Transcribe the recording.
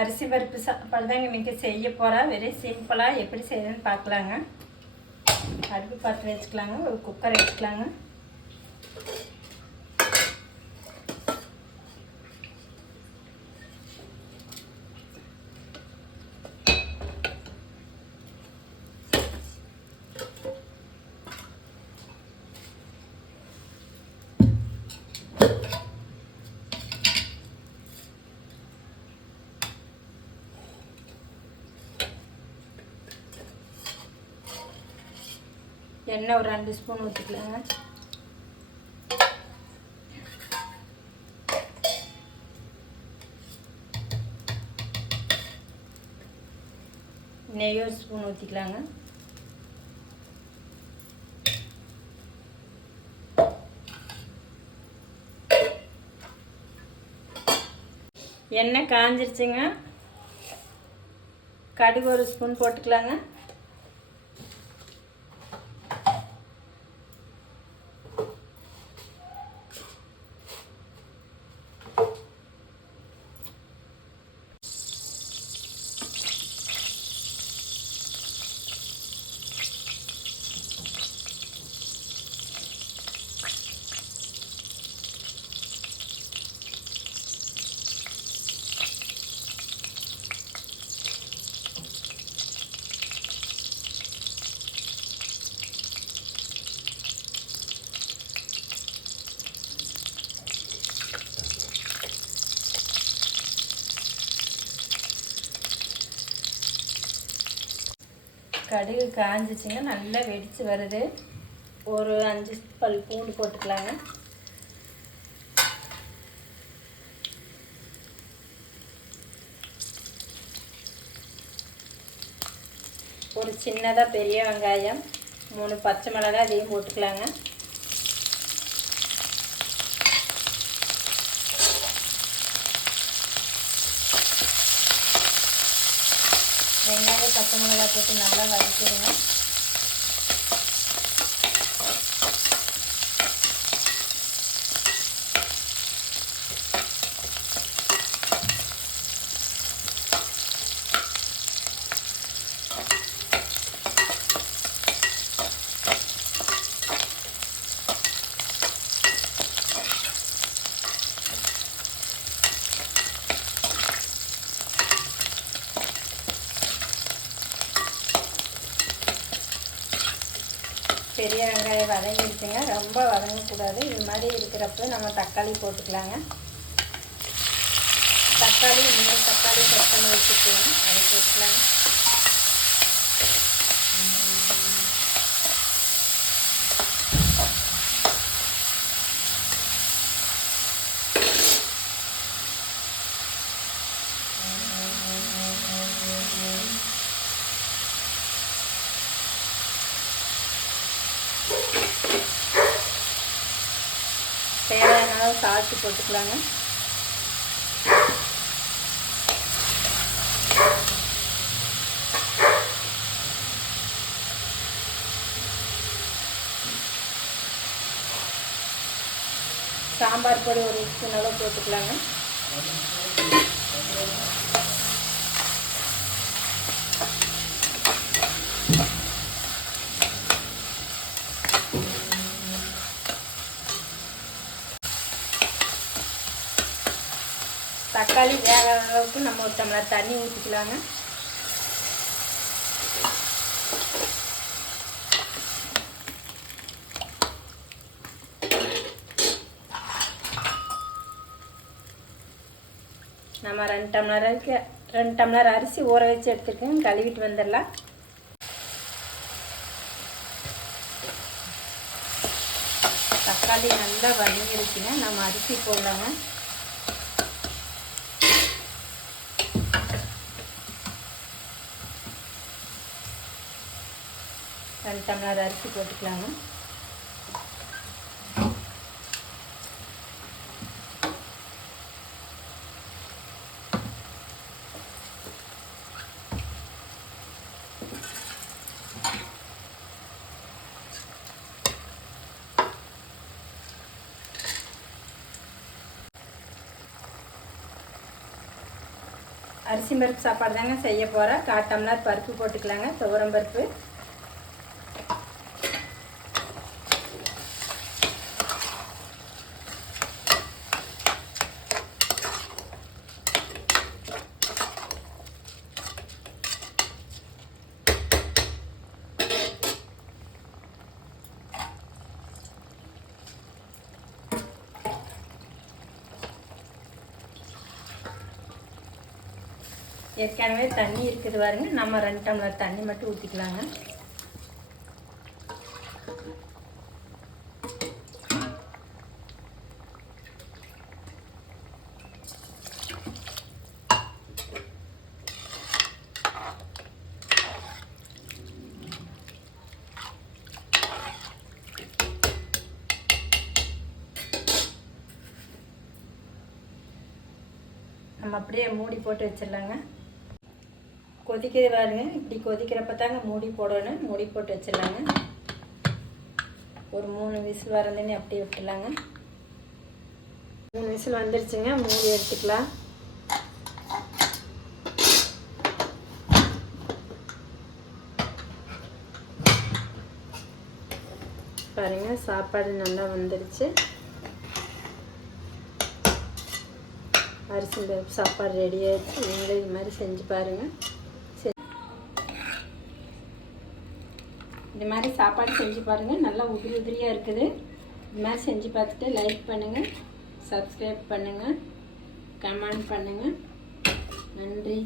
அரிசி பருப்பு சாப்பாடு தாங்க இன்றைக்கி செய்ய போகிறா வெறும் சிம்பிளாக எப்படி செய்யணும்னு பார்க்கலாங்க அடுப்பு பாத்திரம் வச்சுக்கலாங்க. ஒரு குக்கர் வச்சுக்கலாங்க. எண்ணெய் ஒரு ரெண்டு ஸ்பூன் ஊற்றிக்கலாங்க நெய் ஒரு ஸ்பூன் ஊற்றிக்கலாங்க எண்ணெய் காஞ்சிருச்சுங்க. கடுகு ஒரு ஸ்பூன் போட்டுக்கலாங்க. கடுகு காஞ்சிச்சுங்க நல்லா வெடித்து வருது. ஒரு அஞ்சு பல் பூண்டு போட்டுக்கலாங்க. ஒரு சின்னதாக பெரிய வெங்காயம் மூணு பச்சை மிளகாய் அதையும் போட்டுக்கலாங்க வெங்காயம் பச்சை மிளகாய் போட்டு நல்லா வதக்கிடுங்க. பெரிய வெங்காயம் வதங்கிடுச்சுங்க ரொம்ப வதங்கக்கூடாது இது மாதிரி இருக்கிறப்ப நம்ம தக்காளி போட்டுக்கலாங்க. தக்காளி இன்னொரு தக்காளி கட் பண்ணி வச்சுக்கலாம் அதை போட்டுக்கலாங்க தேவையான அளவு சால்ட்டு போட்டுக்கலாங்க. சாம்பார் பொடி ஒரு ஸ்பூன் அளவு போட்டுக்கலாங்க. தக்காளி வேக அளவுக்கு நம்ம ஒரு டம்ளர் தண்ணி ஊற்றிக்கலாங்க நம்ம ரெண்டு டம்ளர் அரிக்க ரெண்டு டம்ளர் அரிசி ஊற வச்சு எடுத்துருக்கேன். கழுவிட்டு வந்துடலாம். தக்காளி நல்லா வதங்கிருச்சுங்க. நம்ம அரிசி போடலாங்க. ரெண்டு டம்ளர் அரிசி போட்டுக்கலாங்க. அரிசி பருப்பு சாப்பாடு தாங்க செய்ய போகிறேன் காட்டம்னா பருப்பு போட்டுக்கலாங்க. துவரம் பருப்பு. ஏற்கனவே தண்ணி இருக்குது பாருங்க. நம்ம ரெண்டு டம்ளர் தண்ணி மட்டும் ஊற்றிக்கலாங்க நம்ம அப்படியே மூடி போட்டு வச்சிடலாங்க. கொதிக்குது பாருங்க இப்படி கொதிக்கிறப்ப தாங்க மூடி போடணும். மூடி போட்டு வச்சிடலாங்க. ஒரு மூணு விசில் வரதுன்னு அப்படியே விட்டுலாங்க மூணு விசில் வந்துருச்சுங்க. மூடி எடுத்துக்கலாம். பாருங்க சாப்பாடு நல்லா வந்துருச்சு. அரிசி சாப்பாடு ரெடி ஆயிடுச்சு. இது மாதிரி செஞ்சு பாருங்கள் இந்த மாதிரி சாப்பாடு செஞ்சு பாருங்கள் நல்லா உதிரி உதிரியாக இருக்குது. இது மாதிரி செஞ்சு பார்த்துட்டு லைக் பண்ணுங்கள் சப்ஸ்கிரைப் பண்ணுங்கள் கமெண்ட் பண்ணுங்கள் நன்றி.